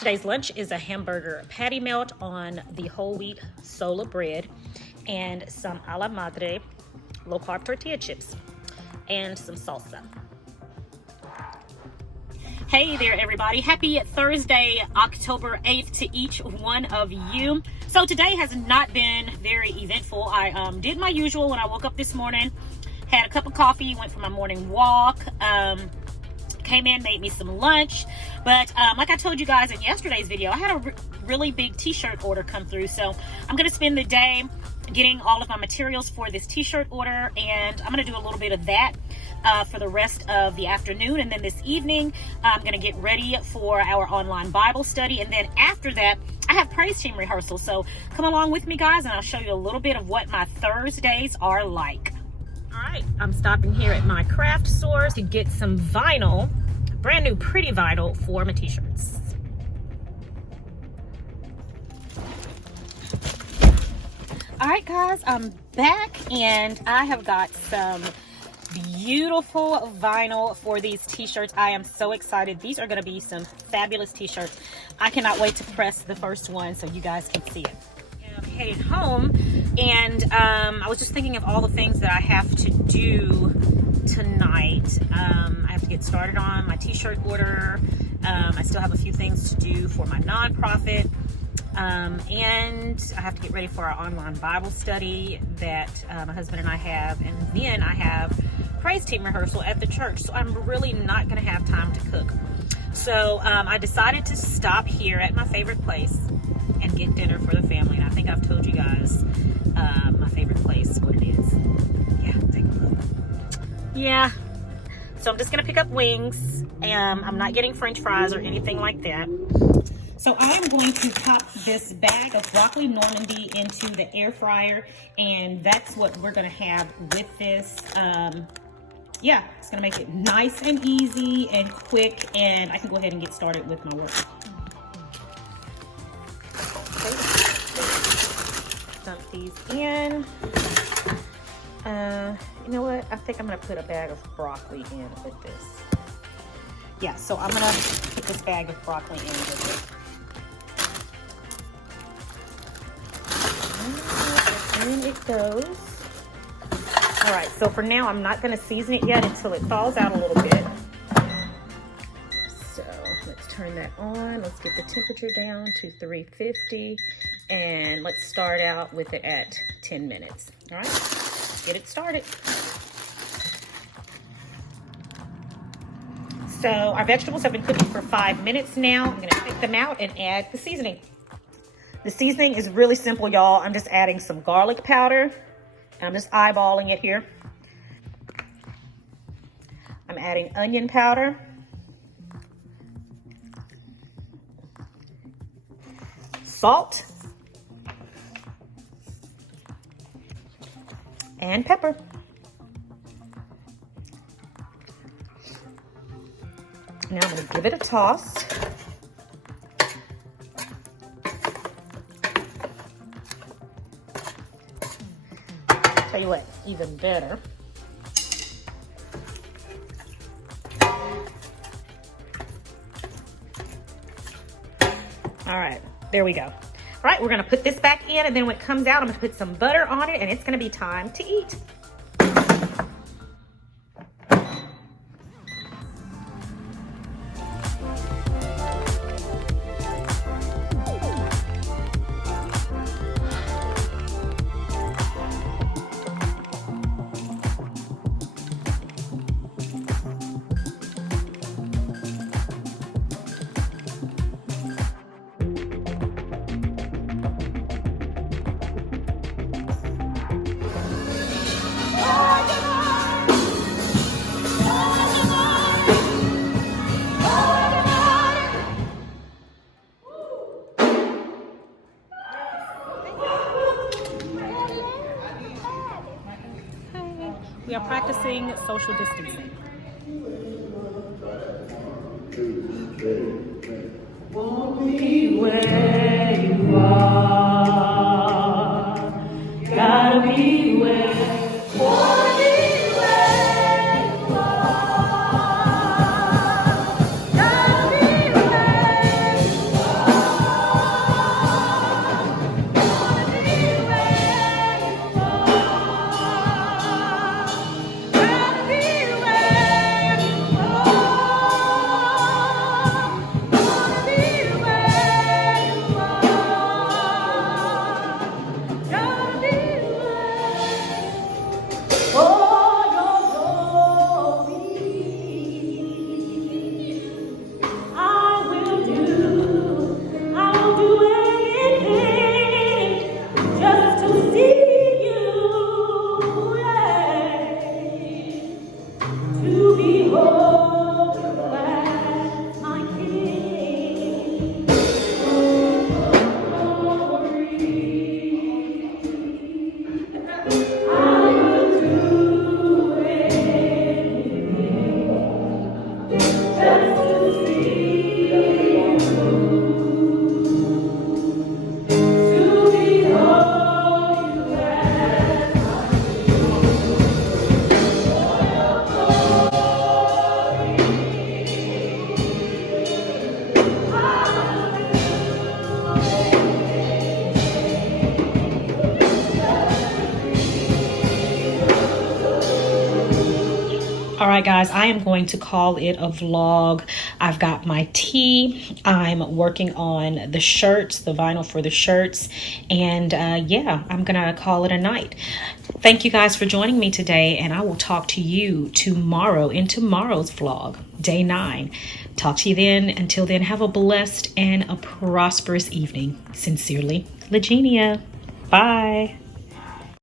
Today's lunch is a hamburger patty melt on the whole wheat sola bread and some a la madre low carb tortilla chips and some salsa. Hey there everybody, happy Thursday, October 8th to each one of you. So today has not been very eventful. I did my usual when I woke up this morning, had a cup of coffee, went for my morning walk, came in, made me some lunch. But like I told you guys in yesterday's video, I had a really big t-shirt order come through. So I'm gonna spend the day getting all of my materials for this t-shirt order, and I'm gonna do a little bit of that for the rest of the afternoon. And then this evening, I'm gonna get ready for our online Bible study. And then after that, I have praise team rehearsal. So come along with me guys, and I'll show you a little bit of what my Thursdays are like. All right, I'm stopping here at my craft store to get some vinyl, brand new pretty vinyl for my t-shirts. All right guys, I'm back and I have got some beautiful vinyl for these t-shirts. I am so excited. These are going to be some fabulous t-shirts. I cannot wait to press the first one so you guys can see it. I'm headed home, and I was just thinking of all the things that I have to do tonight. I have to get started on my t-shirt order. I still have a few things to do for my nonprofit. And I have to get ready for our online Bible study that my husband and I have. And then I have praise team rehearsal at the church. So I'm really not going to have time to cook. So I decided to stop here at my favorite place and get dinner for the family. And I think I've told you guys my favorite place, what it is. Yeah, take a look. Yeah. So I'm just going to pick up wings. I'm not getting French fries or anything like that. So I'm going to pop this bag of broccoli Normandy into the air fryer, and that's what we're going to have with this. Yeah, it's going to make it nice and easy and quick, and I can go ahead and get started with my work. Dump these in. You know what? I think I'm going to put a bag of broccoli in with this. Yeah, so I'm going to put this bag of broccoli in with it. And it goes. All right, so for now, I'm not going to season it yet until it thaws out a little bit. So let's turn that on. Let's get the temperature down to 350, and let's start out with it at 10 minutes. All right, let's get it started. So our vegetables have been cooking for 5 minutes now. I'm going to take them out and add the seasoning. The seasoning is really simple, y'all. I'm just adding some garlic powder, and I'm just eyeballing it here. I'm adding onion powder. Salt. And pepper. Now I'm going to give it a toss. Tell you what, even better. All right, there we go. All right, we're gonna put this back in, and then when it comes out, I'm gonna put some butter on it, and it's gonna be time to eat. We are practicing social distancing. Won't be where you are. Gotta be where. Won't be where you are. Gotta be where you are. All right, guys, I am going to call it a vlog. I've got my tea. I'm working on the shirts, the vinyl for the shirts. And yeah, I'm going to call it a night. Thank you guys for joining me today. And I will talk to you tomorrow in tomorrow's vlog, day 9. Talk to you then. Until then, have a blessed and a prosperous evening. Sincerely, Legenia. Bye.